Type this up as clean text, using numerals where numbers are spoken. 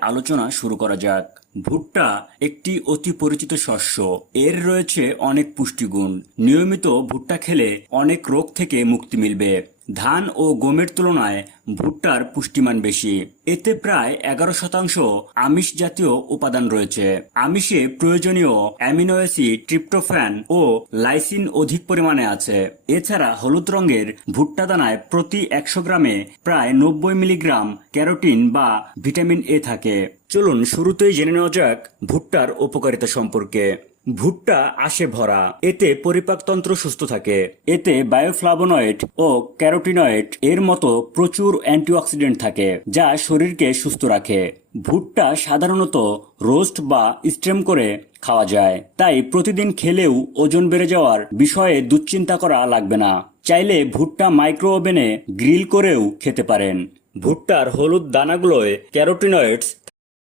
আলোচনা শুরু করা যাক। ভুট্টা একটি অতি পরিচিত শস্য। এর রয়েছে অনেক পুষ্টিগুণ। নিয়মিত ভুট্টা খেলে অনেক রোগ থেকে মুক্তি মিলবে। ধান ও গমের তুলনায় ভুট্টার পুষ্টিমান বেশি। এতে প্রায় 11% আমিষ জাতীয় উপাদান রয়েছে। আমিষে প্রয়োজনীয় অ্যামিনো অ্যাসিড, ট্রিপ্টোফ্যান ও লাইসিন অধিক পরিমাণে আছে। এছাড়া হলুদ রঙের ভুট্টা দানায় প্রতি 100 গ্রামে প্রায় 90 মিলিগ্রাম ক্যারোটিন বা ভিটামিন এ থাকে। চলুন শুরুতেই জেনে নেওয়া যাক ভুট্টার উপকারিতা সম্পর্কে। ভুট্টা আঁশে ভরা, এতে পরিপাকতন্ত্র সুস্থ থাকে। এতে বায়োফ্লাভোনয়েড ও ক্যারোটিনয়েড এর মতো প্রচুর অ্যান্টিঅক্সিডেন্ট থাকে, যা শরীরকে সুস্থ রাখে। ভুট্টা সাধারণত রোস্ট বা স্টিম করে খাওয়া যায়, তাই প্রতিদিন খেলেও ওজন বেড়ে যাওয়ার বিষয়ে দুশ্চিন্তা করা লাগবে না। চাইলে ভুট্টা মাইক্রো ওভেনে গ্রিল করেও খেতে পারেন। ভুট্টার হলুদ দানাগুলোয় ক্যারোটিনয়েডস